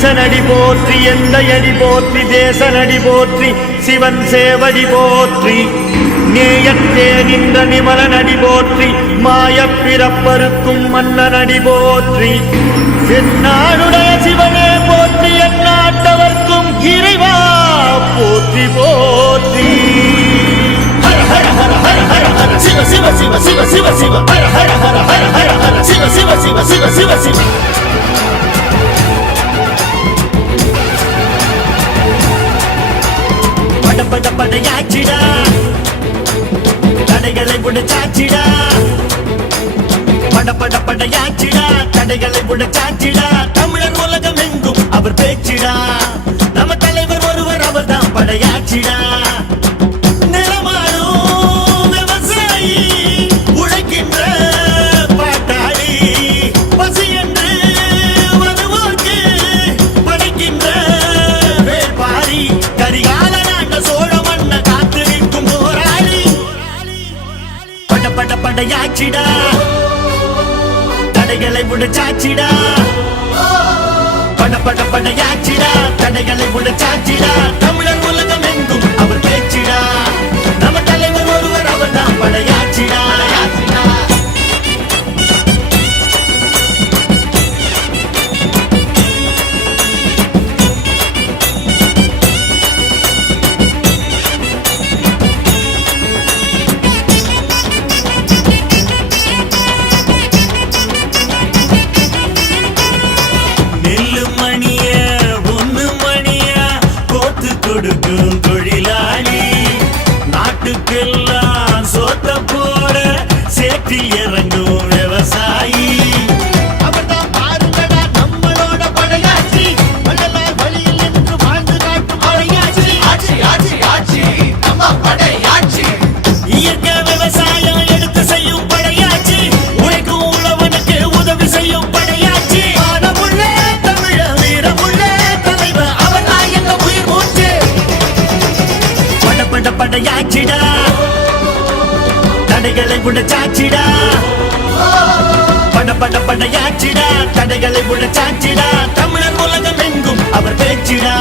ஈசனடி போற்றி எந்த அடி போற்றி தேசனடி போற்றி சிவன் சேவடி போற்றி. நேயத்தே நின்ற நிமலனடி போற்றி மாயப் பிறப்பருக்கும் மன்னனடி போற்றி. என்னாடுடைய சிவனே போற்றி எந்நாட்டவர்க்கும் இறைவா போற்றி போற்றி. சிவ சிவ சிவ சிவ சிவ சிவ. ஹர ஹர ஹர ஹர ஹர சிவ சிவ சிவ சிவ சிவ சிவ. படையாச்சிடா. தடைகளை உடைச்சாச்சிடா. பட பட படையாச்சிடா. தடைகளை உடைச்சாச்சிடா. தமிழர் உலகம் எங்கும் அவர் பேச்சிடா. நம்ம தலைவர் ஒருவர் அவர் தான் படையாச்சிடா. தடையாச்சிடா. தடைகளை உடைச்சாச்சிடா. பட பட படையாச்சிடா தடைகளை உடைச்சாச்சிடா. தமிழர் உலகம் ஆட்சி நம்ம படையாச்சி. இயற்கை விவசாயம் எடுத்து செய்யும் படையாச்சி. உழைக்கும் உழவனுக்கு உதவி செய்யும் படையாச்சி. மானமுள்ள தடைகளை உடைச்சாச்சிடா. பட பட படையாச்சிடா. தடைகளை உடைச்சாச்சிடா. தமிழர் உலகம் எங்கும் அவர் பேச்சிடா.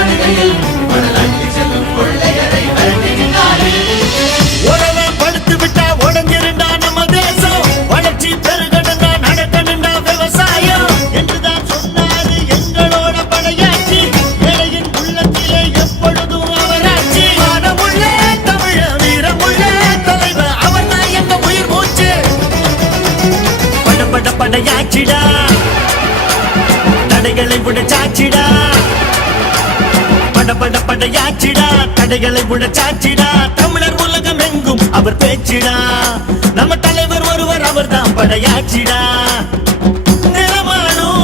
ஆற்று பட படையாச்சிடா தடைகளை உடைச்சாச்சிடா தமிழர் உலகம் எங்கும் அவர் பேச்சிடா. நம்ம தலைவர் ஒருவர் அவர் தான் படையாச்சிடா நிலமாடும்